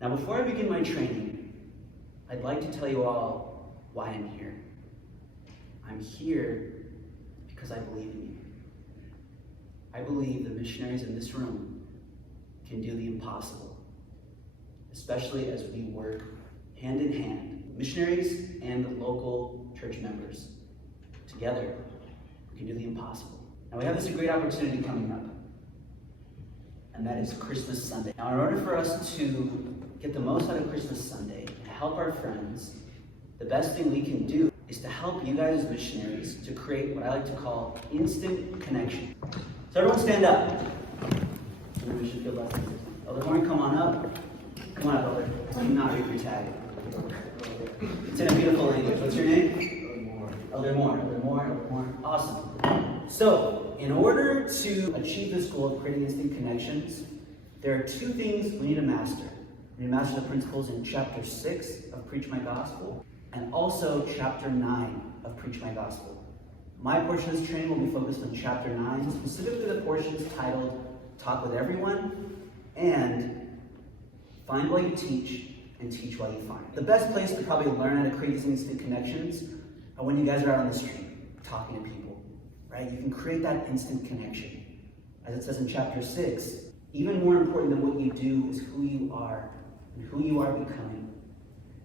Now, before I begin my training, I'd like to tell you all why I'm here. I'm here because I believe in you. I believe the missionaries in this room can do the impossible, especially as we work hand in hand, missionaries and the local church members. Together, we can do the impossible. Now, we have this great opportunity coming up, and that is Christmas Sunday. Now, in order for us to get the most out of Christmas Sunday and help our friends, the best thing we can do is to help you guys as missionaries to create what I like to call instant connection. So everyone stand up. Maybe we should feel less. Elder Horn, come on up. Come on up, Elder. Do not read your tag. It's in a beautiful language. What's your name? Elder Moore. Elder Moore. Elder Moore. Awesome. So, in order to achieve this goal of creating instant connections, there are two things we need to master. We need to master the principles in chapter 6 of Preach My Gospel and also chapter 9 of Preach My Gospel. My portion of this training will be focused on chapter 9, specifically the portions titled Talk with Everyone and Find While You Teach and Teach While You Find. The best place to probably learn how to create these instant connections are when you guys are out on the street talking to people, right? You can create that instant connection. As it says in chapter 6, even more important than what you do is who you are and who you are becoming.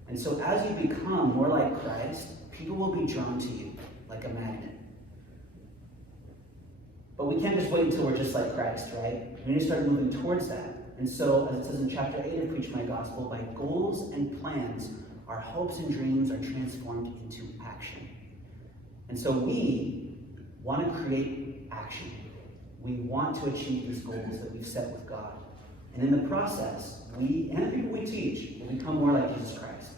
And so as you become more like Christ, people will be drawn to you like a magnet. But we can't just wait until we're just like Christ, right? We need to start moving towards that. And so, as it says in chapter 8 of Preach My Gospel, by goals and plans, our hopes and dreams are transformed into action. And so we want to create action. We want to achieve these goals that we've set with God. And in the process, we and the people we teach will become more like Jesus Christ.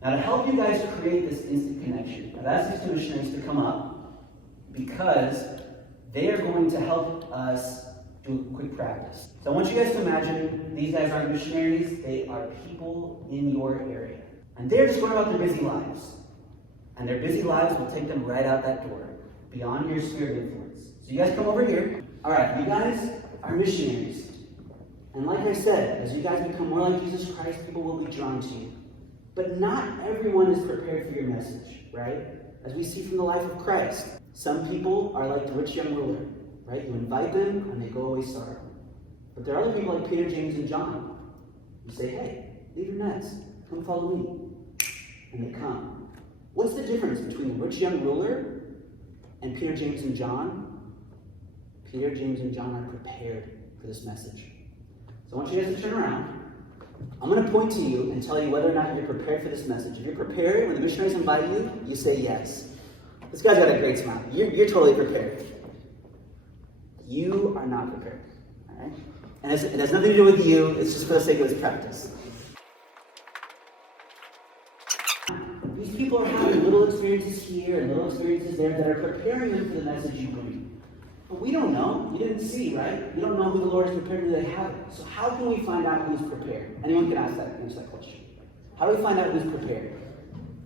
Now, to help you guys create this instant connection, I've asked these two missionaries to come up because they are going to help us do a quick practice. So I want you guys to imagine these guys aren't missionaries, they are people in your area. And they're just going about their busy lives. And their busy lives will take them right out that door, beyond your sphere of influence. So you guys come over here. All right, you guys are missionaries. And like I said, as you guys become more like Jesus Christ, people will be drawn to you. But not everyone is prepared for your message, right? As we see from the life of Christ, some people are like the rich young ruler, right? You invite them and they go away sorrowful. But there are other people like Peter, James, and John. You say, hey, leave your nets, come follow me. And they come. What's the difference between the rich young ruler and Peter, James, and John? Peter, James, and John are prepared for this message. So I want you guys to turn around. I'm going to point to you and tell you whether or not you're prepared for this message. If you're prepared, when the missionaries invite you, you say yes. This guy's got a great smile. You're totally prepared. You are not prepared. All right? And it has nothing to do with you. It's just for the sake of this practice. These people are having little experiences here and little experiences there that are preparing them for the message you bring. But we don't know. You didn't see, right? You don't know who the Lord is prepared to. They haven't. So how can we find out who's prepared? Anyone can answer that question. How do we find out who's prepared?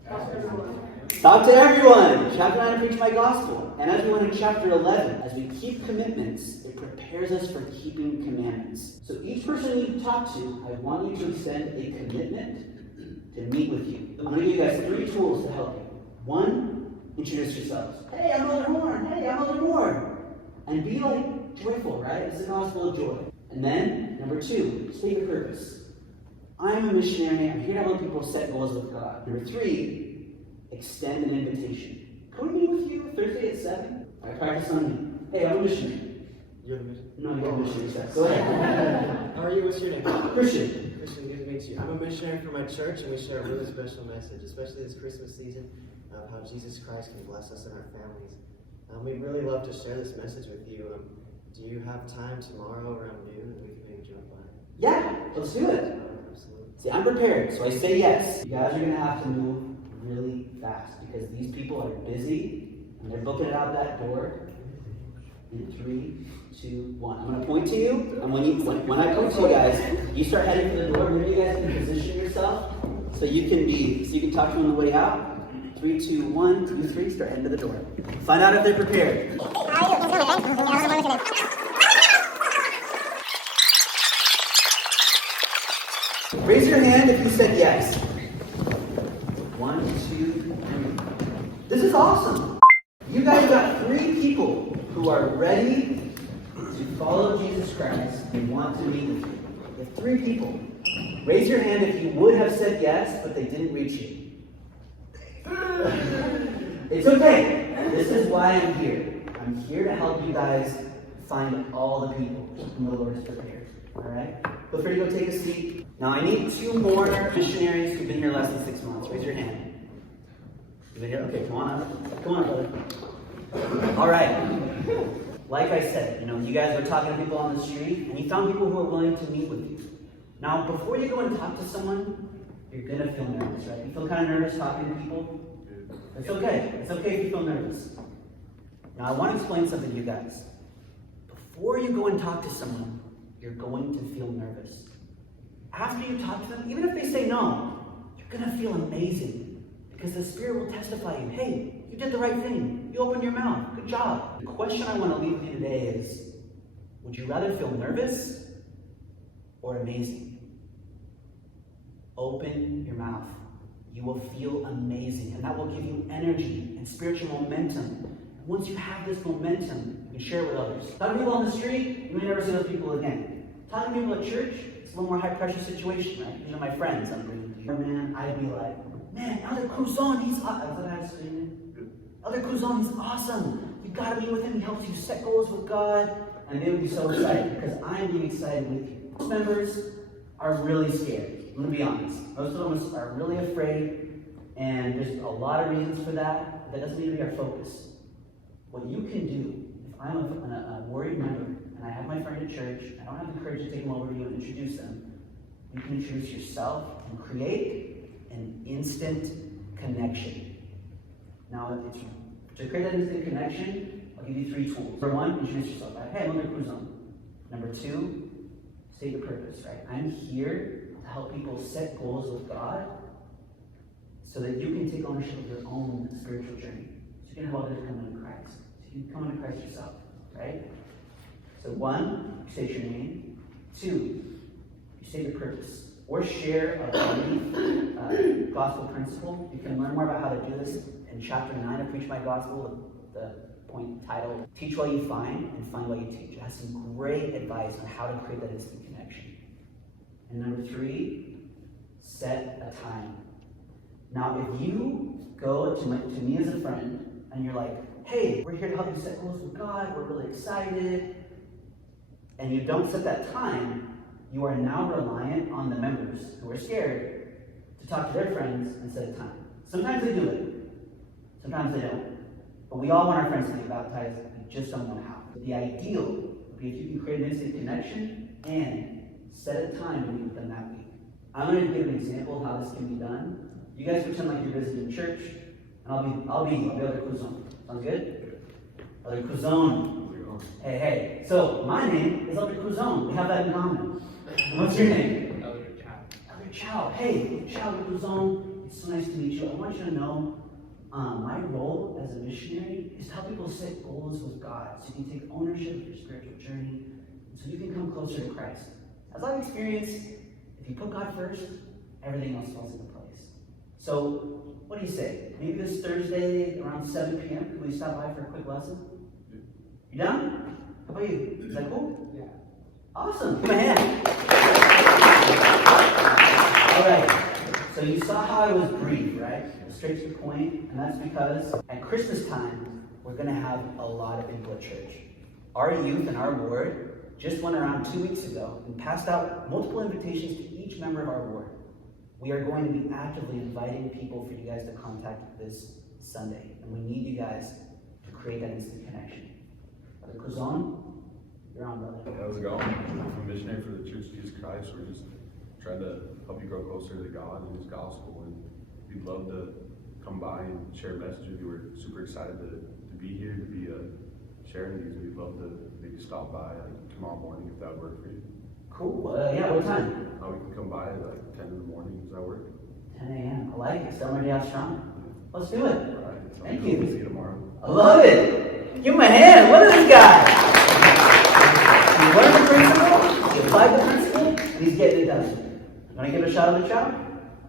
Talk to everyone. Chapter 9 of Preach My Gospel. And as we went in chapter 11, as we keep commitments, it prepares us for keeping commandments. So each person you talk to, I want you to extend a commitment to meet with you. I'm going to give you guys 3 tools to help you. 1, introduce yourselves. Hey, I'm Elder Horn. Hey, I'm Elder Moore. And be like joyful, right? It's the gospel of joy. And then, number 2, state your purpose. I'm a missionary. I'm here to help people set goals with God. Number 3, extend an invitation. Can we meet with you Thursday at 7? I practice on you. Hey, I'm a missionary. You're the missionary? No, you're a missionary. Go ahead. How are you? What's your name? Christian. Christian, good to meet you. I'm a missionary for my church, and we share a really special message, especially this Christmas season, of how Jesus Christ can bless us and our families. We'd really love to share this message with you. Do you have time tomorrow around noon that we can maybe jump by? Yeah, let's do it. Absolutely. See, I'm prepared, so I say yes. You guys are going to have to move really fast because these people are busy and they're booking it out that door. In 3, 2, 1. I'm going to point to you, and when I point to you guys, you start heading for the door. Maybe you guys can position yourself so you can talk to them on the way out. 3, 2, 1, 2, 3, start heading to the door. Find out if they're prepared. Raise your hand if you said yes. 1, 2, 3. This is awesome. You guys got 3 people who are ready to follow Jesus Christ and want to meet with you. You have 3 people. Raise your hand if you would have said yes, but they didn't reach you. It's okay. This is why I'm here. I'm here to help you guys find all the people whom the Lord has prepared. Alright? Feel free to go take a seat. Now I need 2 more missionaries who've been here less than 6 months. Raise your hand. You've been here? Okay, come on up. Come on, brother. Alright. Like I said, you guys were talking to people on the street, and you found people who are willing to meet with you. Now, before you go and talk to someone, you're going to feel nervous, right? You feel kind of nervous talking to people? It's okay. It's okay if you feel nervous. Now, I want to explain something to you guys. Before you go and talk to someone, you're going to feel nervous. After you talk to them, even if they say no, you're going to feel amazing. Because the Spirit will testify you, hey, you did the right thing. You opened your mouth. Good job. The question I want to leave with you today is, would you rather feel nervous or amazing? Open your mouth. You will feel amazing, and that will give you energy and spiritual momentum. And once you have this momentum, you can share it with others. Talk to people on the street, you may never see those people again. Talk to people at church, it's a little more high-pressure situation, right? These are my friends I'm bringing to you. Man, I'd be like, man, Elder Cruzon, he's awesome. Elder Cruzon, he's awesome. You gotta be with him. He helps you set goals with God. And they would be so excited because I'm being excited with you. Most members are really scared. I'm going to be honest. Most of them are really afraid, and there's a lot of reasons for that. That doesn't need to be our focus. What you can do, if I'm a worried member, and I have my friend at church, I don't have the courage to take them over to you and introduce them, you can introduce yourself and create an instant connection. Now, to create that instant connection, I'll give you 3 tools. Number 1, introduce yourself. Right? Hey, I'm Elder Cruzon. Number 2, state your purpose, right? I'm here to help people set goals with God so that you can take ownership of your own spiritual journey. So you can help others come into Christ. So you can come into Christ yourself, right? So 1, you state your name. 2, you state your purpose. Or share a gospel principle. You can learn more about how to do this in chapter 9 of Preach My Gospel, the point titled, Teach While You Find and Find While You Teach. It has some great advice on how to create that instant connection. And number 3, set a time. Now, if you go to me as a friend, and you're like, hey, we're here to help you set goals with God, we're really excited, and you don't set that time, you are now reliant on the members who are scared to talk to their friends and set a time. Sometimes they do it. Sometimes they don't. But we all want our friends to get baptized. We just don't know how. But the ideal would be if you can create an instant connection and set a time to meet with them that week. I'm going to give an example of how this can be done. You guys pretend like you're visiting church, and I'll be Elder Cruzon. Sounds good? Elder Cruzon. Hey. So my name is Elder Cruzon. We have that in common. What's your name? Elder Chow. Elder Chow. Hey, Chow, Elder Cruzon. It's so nice to meet you. I want you to know my role as a missionary is to help people set goals with God so you can take ownership of your spiritual journey and so you can come closer to Christ. As I've experienced, if you put God first, everything else falls into place. So, what do you say? Maybe this Thursday around 7 p.m., can we stop by for a quick lesson? You done? How about you? Is that cool? Yeah. Awesome. Give me a hand. All right. So you saw how I was brief, right? Straight to the point. And that's because at Christmas time, we're going to have a lot of people at church. Our youth and our ward just went around 2 weeks ago and passed out multiple invitations to each member of our ward. We are going to be actively inviting people for you guys to contact this Sunday. And we need you guys to create that instant connection. Brother Cruzon, you're on, brother. How's it going? I'm a missionary for the Church of Jesus Christ. We're just trying to help you grow closer to God and His gospel. And we'd love to come by and share a message with you. We're super excited to be here, to be sharing these. We'd love to maybe stop by tomorrow morning if that would work for you. Cool. Yeah, what time? We can come by at 10 in the morning. Does that work? 10 a.m. I like it. Start my day out strong. Let's do it. All right. Thank See you. you tomorrow. I love it. Give him a hand. What is this guy? He learned the principle, he applied the principle, and he's getting it done. All Want to give it a shot at the chow?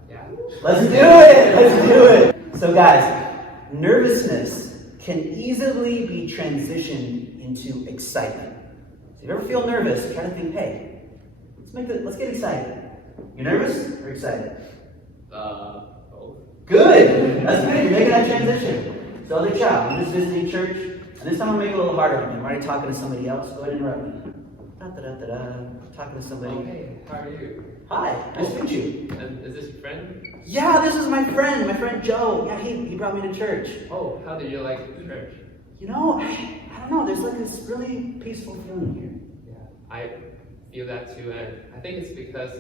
Yeah. Let's do it! Let's do it! So guys, nervousness can easily be transitioned into excitement. So if you ever feel nervous, try to think, hey, let's get excited. You nervous or excited? Both. Good! That's good, you're making that transition. So other child, I'm just visiting church, and this time I'm making it a little harder for me. I'm already talking to somebody else. Go ahead and interrupt me. Talking to somebody. Oh, hey, how are you? Hi, nice to meet you. And is this your friend? Yeah, this is my friend Joe. Yeah, he brought me to church. Oh, how did you like the church? You know, I don't know, there's like this really peaceful feeling here. Yeah, I feel that too, and I think it's because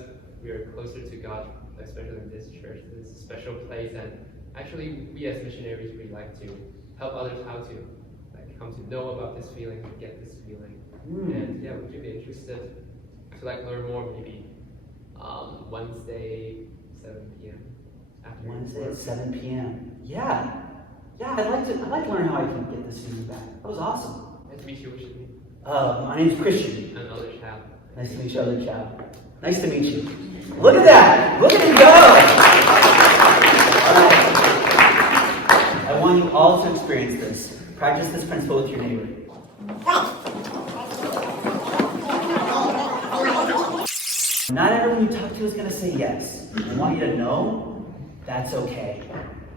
we're closer to God, especially in this church. This is a special place, and actually, we as missionaries, we like to help others how to come to know about this feeling, get this feeling. And yeah, would you be interested to learn more maybe Wednesday, 7 p.m. after Wednesday work? at 7 p.m. Yeah, I'd like to learn how I can get this feeling back. That was awesome. Nice to meet you. What's your name? My name's Christian. And other chap. Nice to meet you, other child. Nice to meet you. Look at that! Look at him go! All right. I want you all to experience this. Practice this principle with your neighbor. Not everyone you talk to is going to say yes. I want you to know that's okay.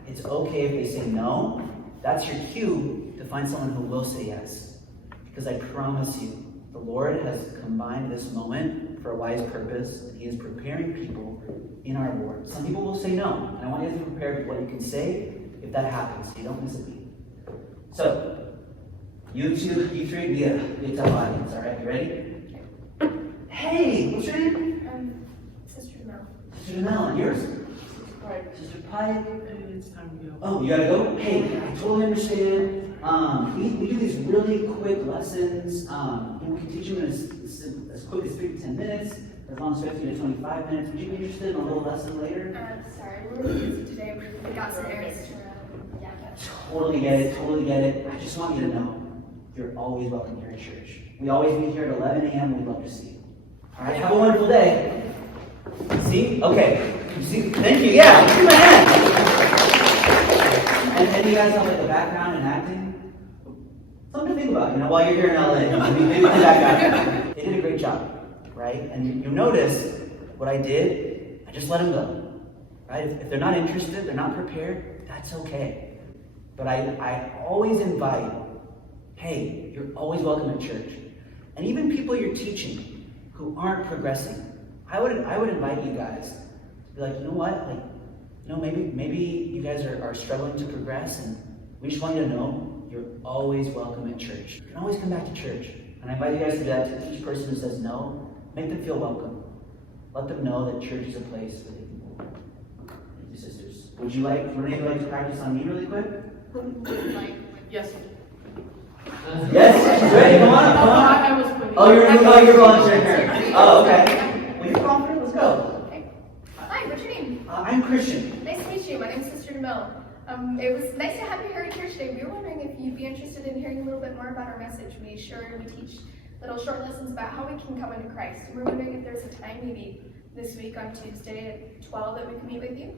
It's okay if they say no. That's your cue to find someone who will say yes. Because I promise you, the Lord has combined this moment for a wise purpose. He is preparing people in our Lord. Some people will say no, and I want you to be prepared with what you can say if that happens, so you don't miss a beat. So, you three, be a tough audience, all right? You ready? Hey, what's your name? Sister Mel. Sister Mel, and yours? Sister Pipe. It's time to go. Oh, you gotta go? Hey, I totally understand. We do these really quick lessons. We can teach them as quick as 3 to 10 minutes, as long as 15 to 25 minutes. Would you be interested in a little lesson later? Sorry, we're really busy today. We got some errands to run. Yeah, Totally get it. I just want you to know, you're always welcome here at church. We always meet here at 11 a.m. We'd love to see you. All right, have a wonderful day. See? Okay. See? Thank you. Yeah, give me my hand. And you guys have like a background in acting? Something to think about, while you're here in LA. Maybe come back out. They did a great job, right? And you notice what I did, I just let them go. Right? If they're not interested, they're not prepared, that's okay. But I always invite, hey, you're always welcome at church. And even people you're teaching who aren't progressing, I would invite you guys to be like, you know what? Maybe you guys are struggling to progress, and we just want you to know you're always welcome at church. You can always come back to church. And I invite you guys to do that to each person who says no. Make them feel welcome. Let them know that church is a place where they can go. Thank you, sisters. Would you like to practice on me really quick? Yes. Yes? She's ready? Come on. I was putting. Oh, you're volunteering. Oh, okay. Well, you're confident. Let's go. Okay. Hi, what's your name? I'm Christian. Nice to meet you. My name's Sister Mel. It was nice to have you here at church today. We were wondering if you'd be interested in hearing a little bit more about our message. We teach little short lessons about how we can come into Christ. We're wondering if there's a time, maybe this week on Tuesday at 12, that we can meet with you.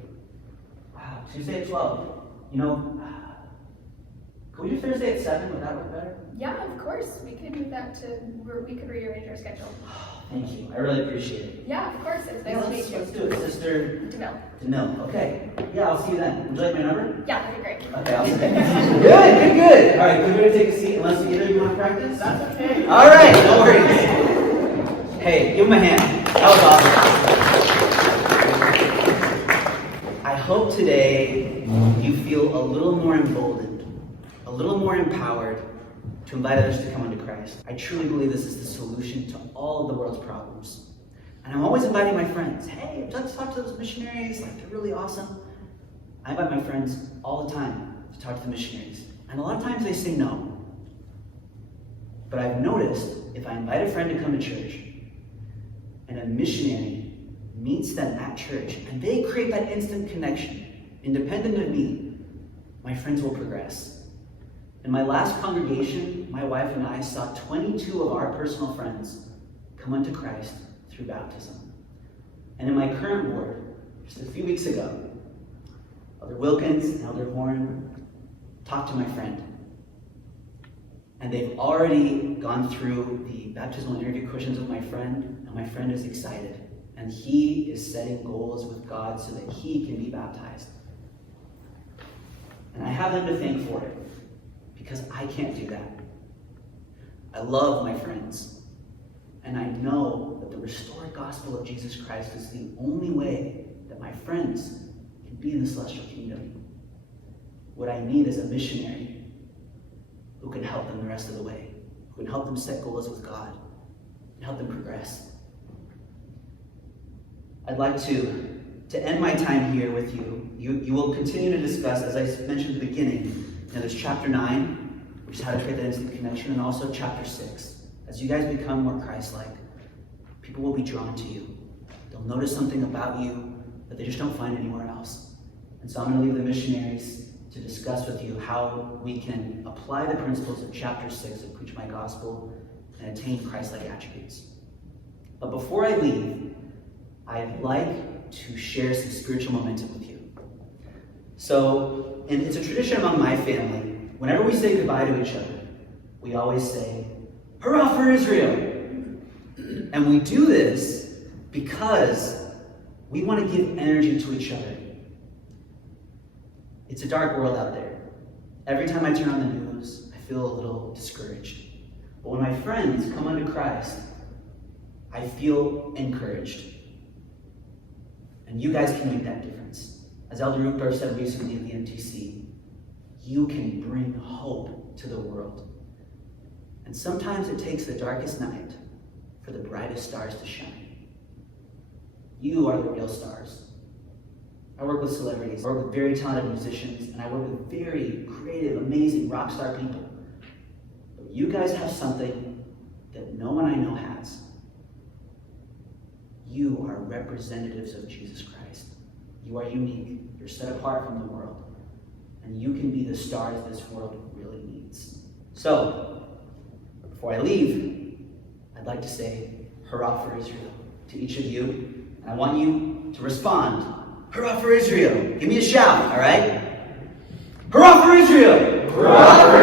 Wow, Tuesday at 12. Can we do Thursday at 7? Would that work better? Yeah, of course. We could do that we could rearrange our schedule. Thank you. I really appreciate it. Yeah, of course. It's nice to meet you. Let's do it. Sister DeMille. Okay. Yeah, I'll see you then. Would you like my number? Yeah, that'd be great. Okay, I'll see you then. Good. All right, we're going to take a seat unless either of you want to practice? That's okay. All right, no worries. Hey, give him a hand. That was awesome. I hope today you feel a little more emboldened, a little more empowered to invite others to come unto Christ. I truly believe this is the solution to all of the world's problems. And I'm always inviting my friends. Hey, let's talk to those missionaries. They're really awesome. I invite my friends all the time to talk to the missionaries. And a lot of times they say no. But I've noticed if I invite a friend to come to church and a missionary meets them at church and they create that instant connection, independent of me, my friends will progress. In my last congregation, my wife and I saw 22 of our personal friends come unto Christ through baptism. And in my current ward, just a few weeks ago, Elder Wilkins and Elder Horn talked to my friend. And they've already gone through the baptismal interview questions with my friend, and my friend is excited. And he is setting goals with God so that he can be baptized. And I have them to thank for it, because I can't do that. I love my friends, and I know that the restored gospel of Jesus Christ is the only way that my friends can be in the celestial kingdom. What I need is a missionary who can help them the rest of the way, who can help them set goals with God, and help them progress. I'd like to end my time here with you. You will continue to discuss, as I mentioned at the beginning, there's chapter 9, which is how to create that instant connection, and also chapter 6. As you guys become more Christ-like, people will be drawn to you. They'll notice something about you that they just don't find anywhere else. And so I'm going to leave the missionaries to discuss with you how we can apply the principles of chapter 6 of Preach My Gospel and attain Christ-like attributes. But before I leave, I'd like to share some spiritual momentum with you. So, and it's a tradition among my family, whenever we say goodbye to each other, we always say, "Hurrah for Israel!" And we do this because we want to give energy to each other. It's a dark world out there. Every time I turn on the news, I feel a little discouraged. But when my friends come unto Christ, I feel encouraged. And you guys can make that difference. As Elder Ruckdorf said recently at the MTC, you can bring hope to the world. And sometimes it takes the darkest night for the brightest stars to shine. You are the real stars. I work with celebrities, I work with very talented musicians, and I work with very creative, amazing rock star people. But you guys have something that no one I know has. You are representatives of Jesus Christ. You are unique. You're set apart from the world. And you can be the stars this world really needs. So, before I leave, I'd like to say, "Hurrah for Israel" to each of you. And I want you to respond. Hurrah for Israel! Give me a shout, all right? Hurrah for Israel! Hurrah for